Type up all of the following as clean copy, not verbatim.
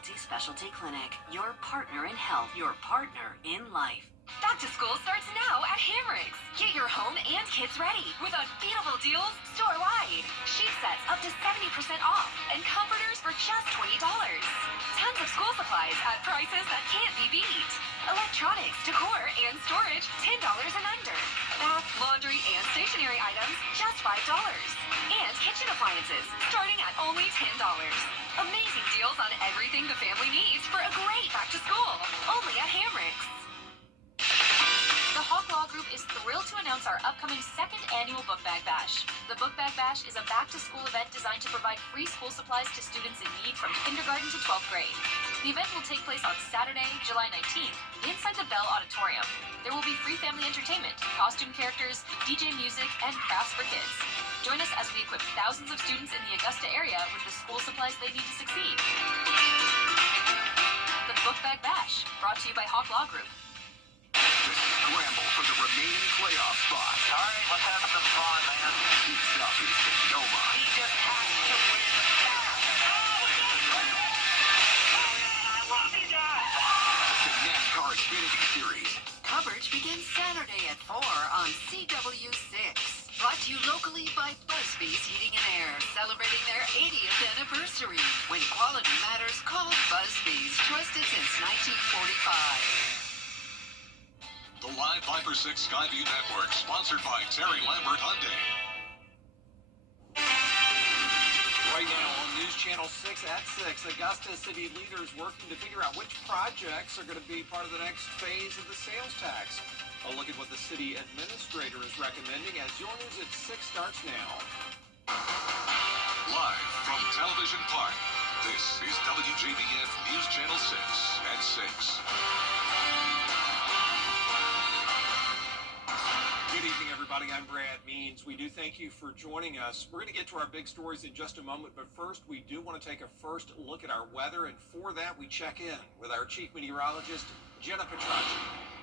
Multi-Specialty Clinic. Your partner in health, your partner in life. Back to school starts now at Hamrick's. Get your home and kids ready with unbeatable deals store-wide. Sheet sets up to 70% off and comforters for just $20. Tons of school supplies at prices that can't be beat. Electronics, decor, and storage, $10 and under. Bath, laundry, and stationery items, just $5. And kitchen appliances, starting at only $10. Amazing deals on everything the family needs for a great back to school. Only at Hamrick's. The Hawk Law Group is thrilled to announce our upcoming second annual Book Bag Bash. The Book Bag Bash is a back-to-school event designed to provide free school supplies to students in need from kindergarten to 12th grade. The event will take place on Saturday, July 19th, inside the Bell Auditorium. There will be free family entertainment, costume characters, DJ music, and crafts for kids. Join us as we equip thousands of students in the Augusta area with the school supplies they need to succeed. The Book Bag Bash, brought to you by Hawk Law Group. The scramble for the remaining playoff spot. All right, let's have some fun, man. Heats up in Sonoma. He just has to win. I love you guys. The NASCAR Xfinity Series. Coverage begins Saturday at 4 on CW6. Brought to you locally by Busby's Heating and Air, celebrating their 80th anniversary. When quality matters, call Busby's, trusted since 1945. The Live 5-6 Skyview Network, sponsored by Terry Lambert Hyundai. Right now on News Channel 6 at 6, Augusta city leaders working to figure out which projects are going to be part of the next phase of the sales tax. A look at what the city administrator is recommending as your news at 6 starts now. Live from Television Park, this is WJBF News Channel 6 at 6. Good evening, everybody. I'm Brad Means. We do thank you for joining us. We're going to get to our big stories in just a moment, but first, we do want to take a first look at our weather, and for that, we check in with our chief meteorologist, Jenna Petracci.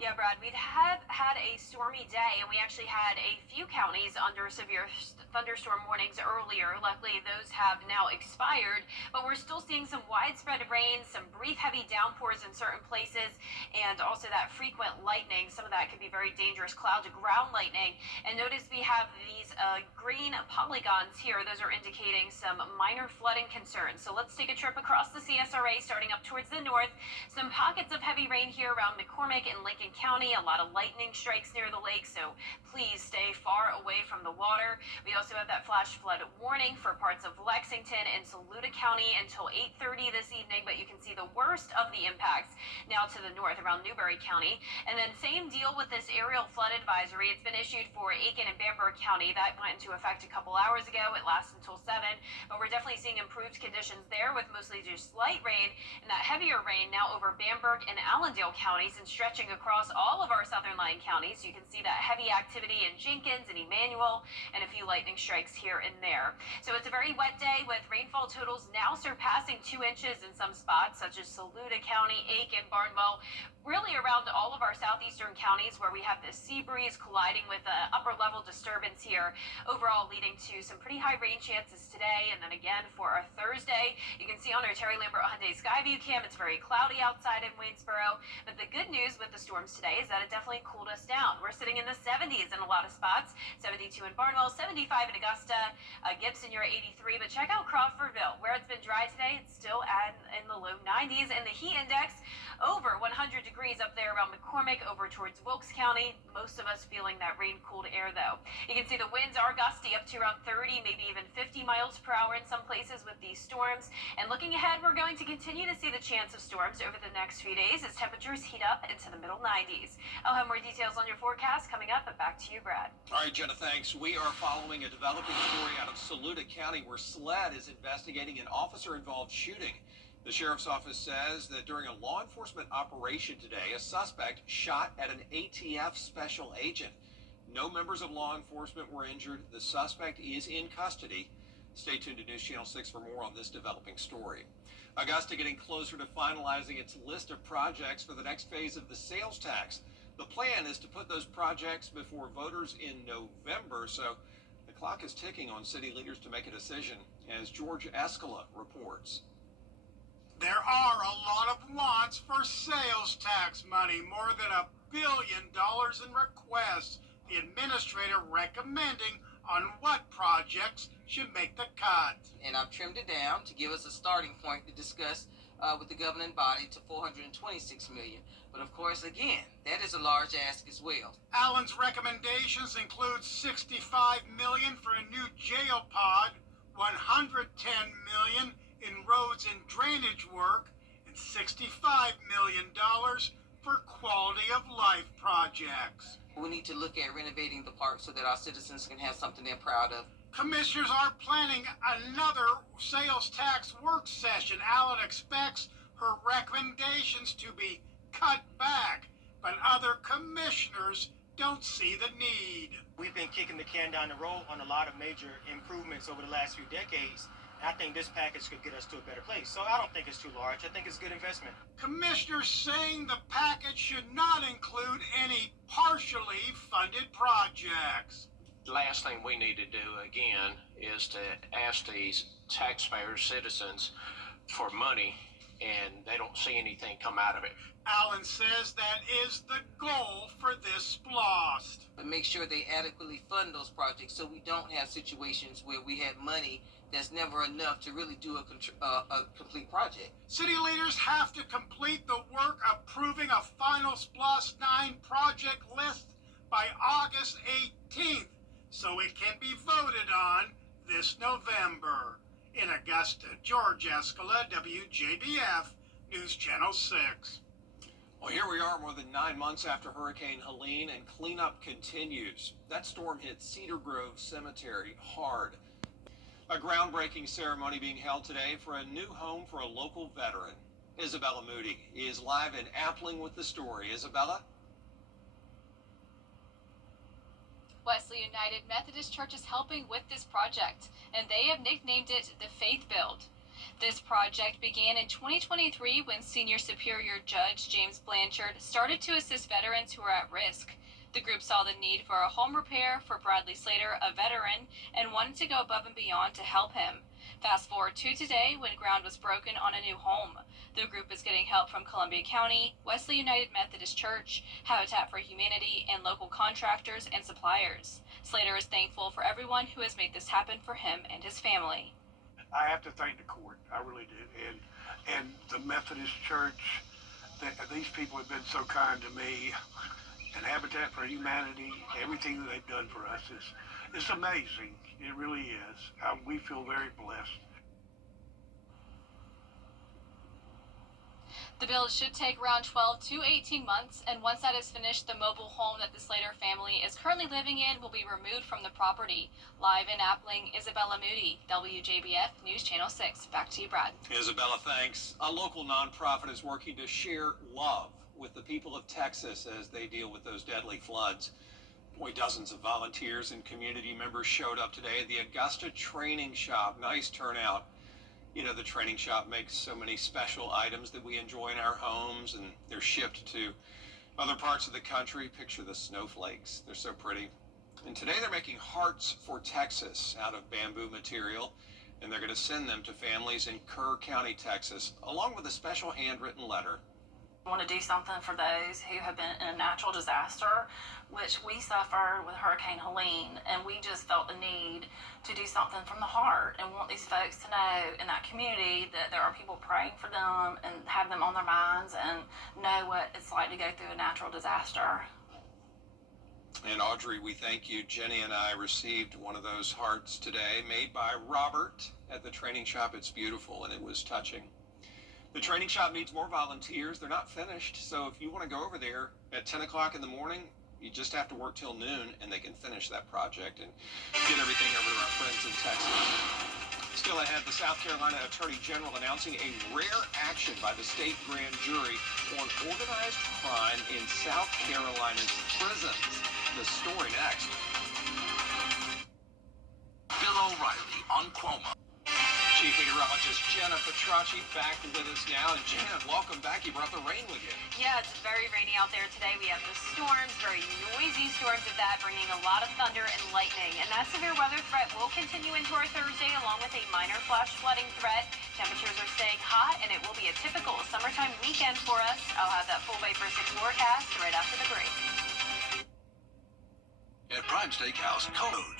Yeah, Brad, we have had a stormy day, and we actually had a few counties under severe thunderstorm warnings earlier. Luckily, those have now expired, but we're still seeing some widespread rain, some brief heavy downpours in certain places, and also that frequent lightning. Some of that could be very dangerous cloud-to-ground lightning. And notice we have these green polygons here. Those are indicating some minor flooding concerns. So let's take a trip across the CSRA, starting up towards the north. Some pockets of heavy rain here around McCormick and Lincoln County. A lot of lightning strikes near the lake, so please stay far away from the water. We also have that flash flood warning for parts of Lexington and Saluda County until 8:30 this evening, but you can see the worst of the impacts now to the north around Newberry County. And then same deal with this aerial flood advisory. It's been issued for Aiken and Bamberg County. That went into effect a couple hours ago. It lasts until 7, but we're definitely seeing improved conditions there with mostly just light rain, and that heavier rain now over Bamberg and Allendale counties and stretching across all of our southern lying counties. You can see that heavy activity in Jenkins and Emmanuel, and a few lightning strikes here and there. So it's a very wet day with rainfall totals now surpassing 2 inches in some spots, such as Saluda County, Aiken, Barnwell, really around all of our southeastern counties where we have this sea breeze colliding with an upper level disturbance here, overall leading to some pretty high rain chances today. And then again for our Thursday, you can see on our Terry Lambert Hyundai Skyview cam, it's very cloudy outside in Waynesboro. But the good news with the storms today is that it definitely cooled us down. We're sitting in the 70s in a lot of spots, 72 in Barnwell, 75 in Augusta, Gibson, you're at 83. But check out Crawfordville, where it's been dry today. It's still in the low 90s, and the heat index over 100 degrees up there around McCormick, over towards Wilkes County. Most of us feeling that rain-cooled air, though. You can see the winds are gusty up to around 30, maybe even 50 miles per hour in some places with these storms. And looking ahead, we're going to continue to see the chance of storms over the next few days as temperatures heat up into the middle 90s. I'll have more details on your forecast coming up, but back to you, Brad. All right, Jenna, thanks. We are following a developing story out of Saluda County where SLED is investigating an officer-involved shooting. The sheriff's office says that during a law enforcement operation today, a suspect shot at an ATF special agent. No members of law enforcement were injured. The suspect is in custody. Stay tuned to News Channel 6 for more on this developing story. Augusta getting closer to finalizing its list of projects for the next phase of the sales tax. The plan is to put those projects before voters in November, so the clock is ticking on city leaders to make a decision, as George Escala reports. There are a lot of wants for sales tax money, more than $1 billion in requests. The administrator recommending on what projects should make the cut. And I've trimmed it down to give us a starting point to discuss with the governing body to $426 million. But of course, again, that is a large ask as well. Allen's recommendations include $65 million for a new jail pod, $110 million in roads and drainage work, and $65 million for quality of life projects. We need to look at renovating the park so that our citizens can have something they're proud of. Commissioners are planning another sales tax work session. Allen expects her recommendations to be cut back, but other commissioners don't see the need. We've been kicking the can down the road on a lot of major improvements over the last few decades. I think this package could get us to a better place. So I don't think it's too large. I think it's good investment. Commissioners saying the package should not include any partially funded projects. The last thing we need to do, again, is to ask these taxpayers, citizens, for money, and they don't see anything come out of it. Allen says that is the goal for this SPLOST. But make sure they adequately fund those projects so we don't have situations where we have money that's never enough to really do a complete project. City leaders have to complete the work approving a final SPLOST 9 project list by August 18th so it can be voted on this November. In Augusta, George Escala, WJBF, News Channel 6. Well, here we are more than 9 months after Hurricane Helene, and cleanup continues. That storm hit Cedar Grove Cemetery hard. A groundbreaking ceremony being held today for a new home for a local veteran. Isabella Moody is live in Appling with the story. Isabella? Wesley United Methodist Church is helping with this project, and they have nicknamed it the Faith Build. This project began in 2023 when Senior Superior Judge James Blanchard started to assist veterans who are at risk. The group saw the need for a home repair for Bradley Slater, a veteran, and wanted to go above and beyond to help him. Fast forward to today when ground was broken on a new home. The group is getting help from Columbia County, Wesley United Methodist Church, Habitat for Humanity, and local contractors and suppliers. Slater is thankful for everyone who has made this happen for him and his family. I have to thank the court, I really do, and the Methodist Church. These people have been so kind to me, and Habitat for Humanity. Everything that they've done for us is amazing. It really is. We feel very blessed. The build should take around 12 to 18 months, and once that is finished, the mobile home that the Slater family is currently living in will be removed from the property. Live in Appling, Isabella Moody, WJBF News Channel 6. Back to you, Brad. Isabella, thanks. A local nonprofit is working to share love with the people of Texas as they deal with those deadly floods. Boy, dozens of volunteers and community members showed up today at the Augusta Training Shop. Nice turnout. You know, the training shop makes so many special items that we enjoy in our homes, and they're shipped to other parts of the country. Picture the snowflakes. They're so pretty. And today they're making hearts for Texas out of bamboo material, and they're going to send them to families in Kerr County, Texas, along with a special handwritten letter. I want to do something for those who have been in a natural disaster, which we suffered with Hurricane Helene, and we just felt the need to do something from the heart and want these folks to know in that community that there are people praying for them and have them on their minds and know what it's like to go through a natural disaster. And Audrey, we thank you. Jenny and I received one of those hearts today, made by Robert at the training shop. It's beautiful, and it was touching. The training shop needs more volunteers. They're not finished, so if you want to go over there at 10 o'clock in the morning, you just have to work till noon, and they can finish that project and get everything over to our friends in Texas. Still ahead, the South Carolina Attorney General announcing a rare action by the state grand jury on organized crime in South Carolina's prisons. The story next. Bill O'Reilly on Cuomo. Chief Meteorologist meteorologist Jenna Petracci back with us now. And Jenna, welcome back. You brought the rain with you. Yeah, it's very rainy out there today. We have the storms, very noisy storms at that, bringing a lot of thunder and lightning. And that severe weather threat will continue into our Thursday, along with a minor flash flooding threat. Temperatures are staying hot, and it will be a typical summertime weekend for us. I'll have that full Viper 6 forecast right after the break. At Prime Steakhouse, code.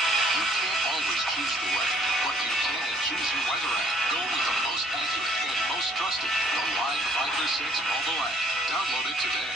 You can't always choose the weather, but you can choose your weather app. Go with the most accurate and most trusted, the Live Viper 6 mobile app. Download it today.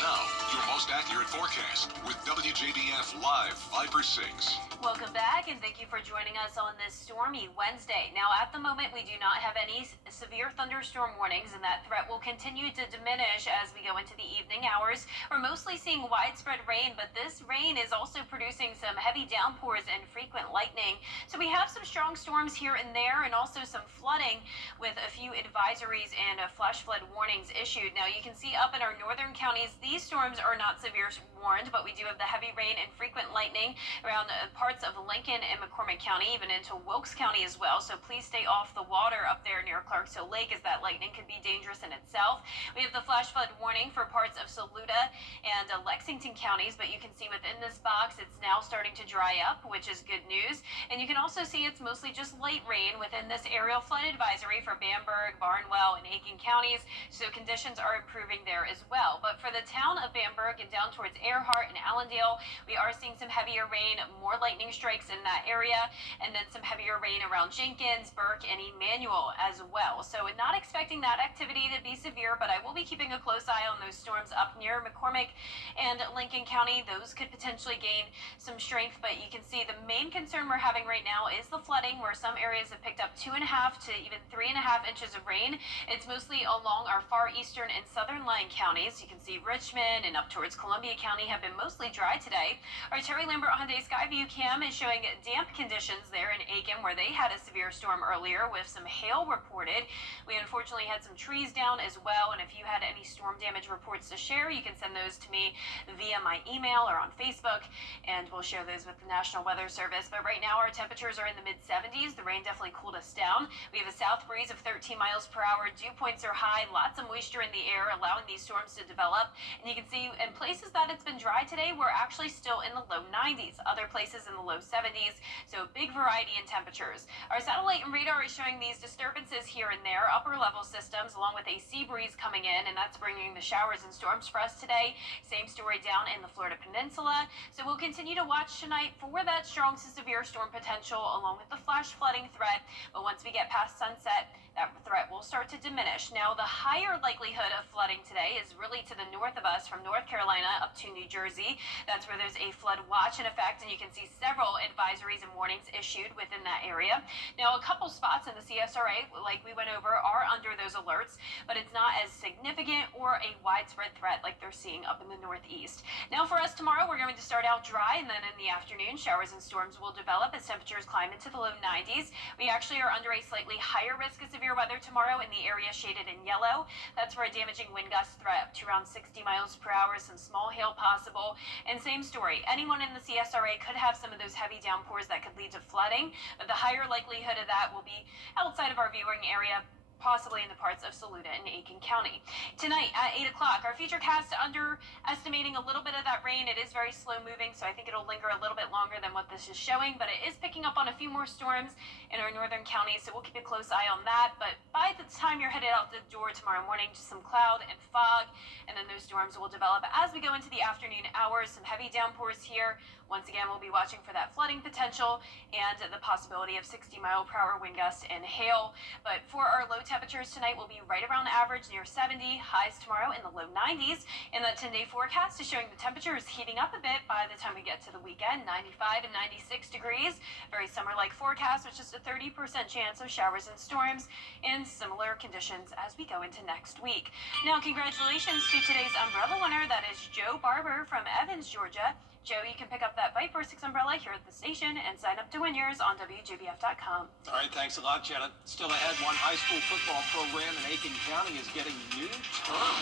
Now, your most accurate forecast with WJBF Live Viper 6. Welcome back, and thank you for joining us on this stormy Wednesday. Now, at the moment, we do not have any severe thunderstorm warnings, and that threat will continue to diminish as we go into the evening hours. We're mostly seeing widespread rain, but this rain is also producing some heavy downpours and frequent lightning. So we have some strong storms here and there, and also some flooding with a few advisories and flash flood warnings issued. Now, you can see up in our northern counties, these storms are not severe warned, but we do have the heavy rain and frequent lightning around parts of Lincoln and McCormick County, even into Wilkes County as well. So please stay off the water up there near Clarks Hill Lake, as that lightning could be dangerous in itself. We have the flash flood warning for parts of Saluda and Lexington counties, but you can see within this box it's now starting to dry up, which is good news. And you can also see it's mostly just light rain within this aerial flood advisory for Bamberg, Barnwell, and Aiken counties. So conditions are improving there as well. But for the town of Bamberg and down towards Earhart and Allendale, we are seeing some heavier rain, more lightning strikes in that area, and then some heavier rain around Jenkins, Burke, and Emmanuel as well. So not expecting that activity to be severe, but I will be keeping a close eye on those storms up near McCormick and Lincoln County. Those could potentially gain some strength, but you can see the main concern we're having right now is the flooding, where some areas have picked up 2.5 to even 3.5 inches of rain. It's mostly along our far eastern and southern lying counties. You can see Richmond and up towards Columbia County have been mostly dry today. Our Terry Lambert Hyundai Skyview cam is showing damp conditions there in Aiken, where they had a severe storm earlier with some hail reported. We unfortunately had some trees down as well, and if you had any storm damage reports to share, you can send those to me via my email or on Facebook, and we'll share those with the National Weather Service. But right now our temperatures are in the mid-70s. The rain definitely cooled us down. We have a south breeze of 13 miles per hour. Dew points are high, lots of moisture in the air, allowing these storms to develop. And you can see in places that it's been dry today, we're actually still in the low 90s. Other places in the low 70s, so big variety in temperatures. Our satellite and radar is showing these disturbances here and there, upper level systems, along with a sea breeze coming in, and that's bringing the showers and storms for us today. Same story down in the Florida Peninsula. So we'll continue to watch tonight for that strong to severe storm potential, along with the flash flooding threat. But once we get past sunset, that threat will start to diminish. Now, the higher likelihood of flooding today is really to the north of us, from North Carolina up to New Jersey. That's where there's a flood watch in effect, and you can see several advisories and warnings issued within that area. Now, a couple spots in the CSRA, like we went over, are under those alerts, but it's not as significant or a widespread threat like they're seeing up in the northeast. Now, for us tomorrow, we're going to start out dry, and then in the afternoon, showers and storms will develop as temperatures climb into the low 90s. We actually are under a slightly higher risk of severe weather tomorrow in the area shaded in yellow. That's for a damaging wind gust threat up to around 60 miles per hour, some small hail possible. And same story, anyone in the CSRA could have some of those heavy downpours that could lead to flooding, but the higher likelihood of that will be outside of our viewing area, possibly in the parts of Saluda and Aiken County. Tonight at 8 o'clock, our futurecast underestimating a little bit of that rain. It is very slow moving, so I think it'll linger a little bit longer than what this is showing, but it is picking up on a few more storms in our northern counties, so we'll keep a close eye on that. But by the time you're headed out the door tomorrow morning, just some cloud and fog, and then those storms will develop as we go into the afternoon hours. Some heavy downpours here. Once again, we'll be watching for that flooding potential and the possibility of 60-mile-per-hour wind gusts and hail. But for our low temperatures tonight, will be right around average, near 70. Highs tomorrow in the low 90s. And that 10-day forecast is showing the temperature is heating up a bit by the time we get to the weekend. 95 and 96 degrees. Very summer-like forecast with just a 30% chance of showers and storms, and similar conditions as we go into next week. Now, congratulations to today's umbrella winner. That is Joe Barber from Evans, Georgia. Joe, you can pick up that Viper 6 umbrella here at the station and sign up to win yours on WJBF.com. All right, thanks a lot, Jenna. Still ahead, one high school football program in Aiken County is getting new turf.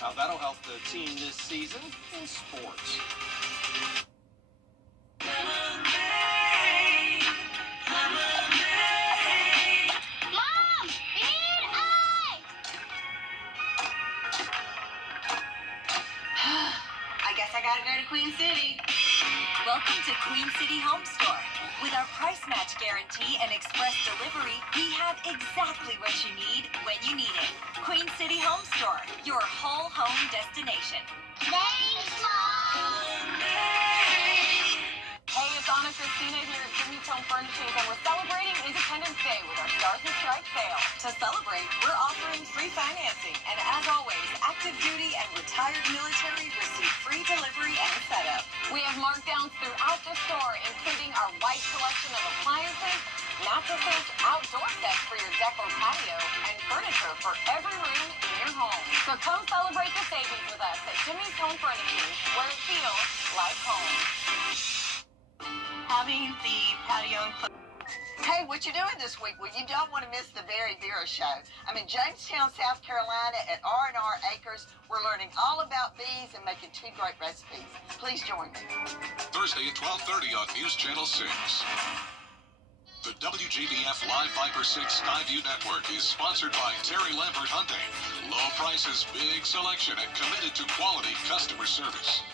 How that'll help the team this season in sports. Queen City. Welcome to Queen City Home Store. With our price match guarantee and express delivery, we have exactly what you need when you need it. Queen City Home Store, your whole home destination. Thanks, Mom! Hey, it's Anna Christina here at Jimmy's Home Furnishings, and we're celebrating Independence Day with our Stars and Stripes sale. To celebrate, we're offering free financing, and as always, active duty and retired military receive free delivery and setup. We have markdowns throughout the store, including our wide selection of appliances, mattresses, outdoor sets for your deck or patio, and furniture for every room in your home. So come celebrate the savings with us at Jimmy's Home Furnishings, where it feels like home. Having the patio and Hey, what you doing this week? Well, you don't want to miss the Very Vera Show. I'm in Jamestown, South Carolina at R&R Acres. We're learning all about bees and making 2 great recipes. Please join me. Thursday at 12:30 on News Channel 6. The WJBF Live Viper 6 Skyview Network is sponsored by Terry Lambert Hyundai. Low prices, big selection, and committed to quality customer service.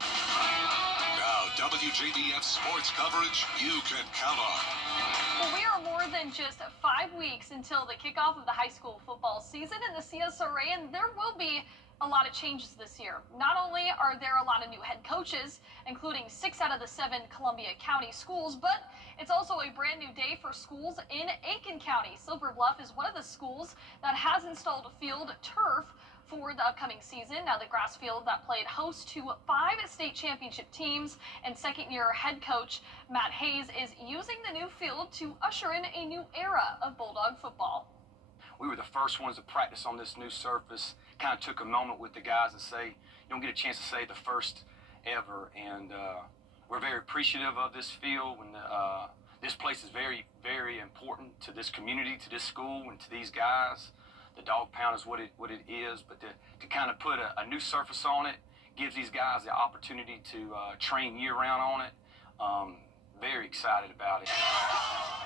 Now, WJBF sports coverage you can count on. Well, we are more than just 5 weeks until the kickoff of the high school football season in the CSRA, and there will be a lot of changes this year. Not only are there a lot of new head coaches, including 6 out of the 7 Columbia County schools, but it's also a brand new day for schools in Aiken County. Silver Bluff is one of the schools that has installed field turf for the upcoming season. Now, the grass field that played host to 5 state championship teams, and second-year head coach Matt Hayes is using the new field to usher in a new era of Bulldog football. We were the first ones to practice on this new surface. Kind of took a moment with the guys and say, you don't get a chance to say the first ever, and we're very appreciative of this field. When this place is very, very important to this community, to this school, and to these guys. The dog pound is what it is, but to kind of put a new surface on it gives these guys the opportunity to train year-round on it. Very excited about it.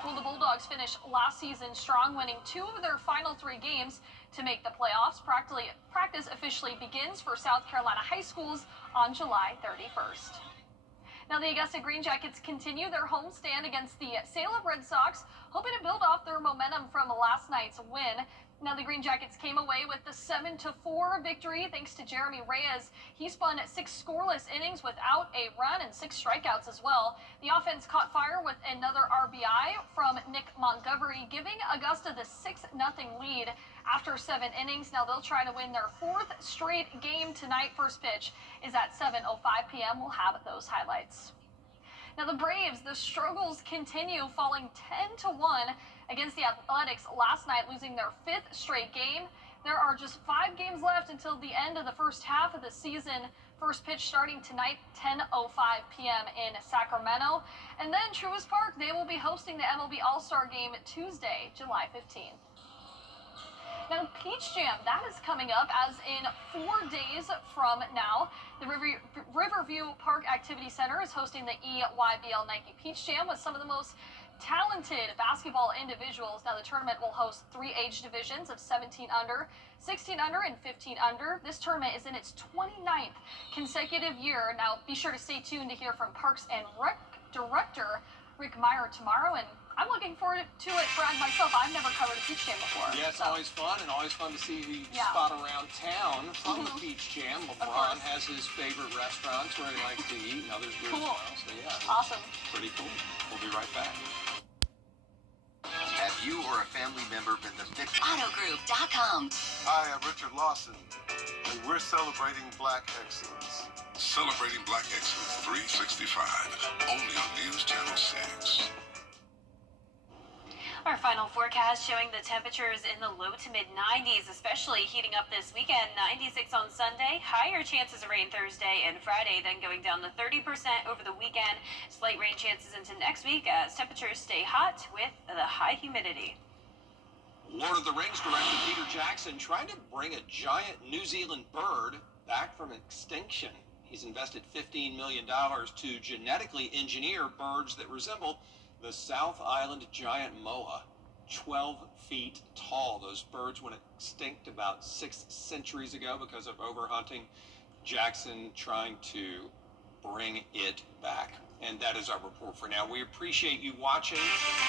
Well, the Bulldogs finished last season strong, winning 2 of their final 3 games to make the playoffs. Practice officially begins for South Carolina high schools on July 31st. Now, the Augusta Green Jackets continue their homestand against the Salem Red Sox, hoping to build off their momentum from last night's win. Now, the Green Jackets came away with the 7-4 victory thanks to Jeremy Reyes. He spun 6 scoreless innings without a run and 6 strikeouts as well. The offense caught fire with another RBI from Nick Montgomery, giving Augusta the 6-0 lead after 7 innings. Now, they'll try to win their 4th straight game tonight. First pitch is at 7:05 p.m. We'll have those highlights. Now, the Braves, the struggles continue, falling 10-1 against the Athletics last night, losing their 5th straight game. There are just 5 games left until the end of the first half of the season. First pitch starting tonight, 10:05 p.m. in Sacramento. And then Truist Park, they will be hosting the MLB All-Star Game Tuesday, July 15th. Now, Peach Jam, that is coming up as in 4 days from now. The Riverview Park Activity Center is hosting the EYBL Nike Peach Jam with some of the most talented basketball individuals. Now, the tournament will host 3 age divisions of 17 under, 16 under, and 15 under. This tournament is in its 29th consecutive year. Now, be sure to stay tuned to hear from Parks and Rec Director Rick Meyer tomorrow, and I'm looking forward to it, Brad, myself. I've never covered a Peach Jam before. Yeah, it's always fun, and always fun to see who you spot around town from the Peach Jam. LeBron has his favorite restaurants where he likes to eat, and others do as well. So, yeah. Awesome. Pretty cool. We'll be right back. Have you or a family member been the victim? Autogroup.com. Hi, I'm Richard Lawson, and we're celebrating Black Excellence. Celebrating Black Excellence 365, only on News Channel 6. Our final forecast showing the temperatures in the low to mid 90s, especially heating up this weekend. 96 on Sunday, higher chances of rain Thursday and Friday, then going down to 30% over the weekend. Slight rain chances into next week as temperatures stay hot with the high humidity. Lord of the Rings director Peter Jackson trying to bring a giant New Zealand bird back from extinction. He's invested $15 million to genetically engineer birds that resemble the South Island giant moa, 12 feet tall. Those birds went extinct about 6 centuries ago because of overhunting. Jackson trying to bring it back. And that is our report for now. We appreciate you watching.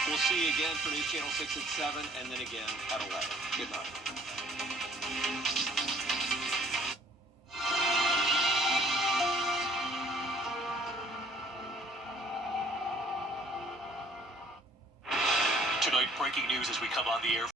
We'll see you again for News Channel 6 at 7 and then again at 11. Good night. Tonight, breaking news as we come on the air.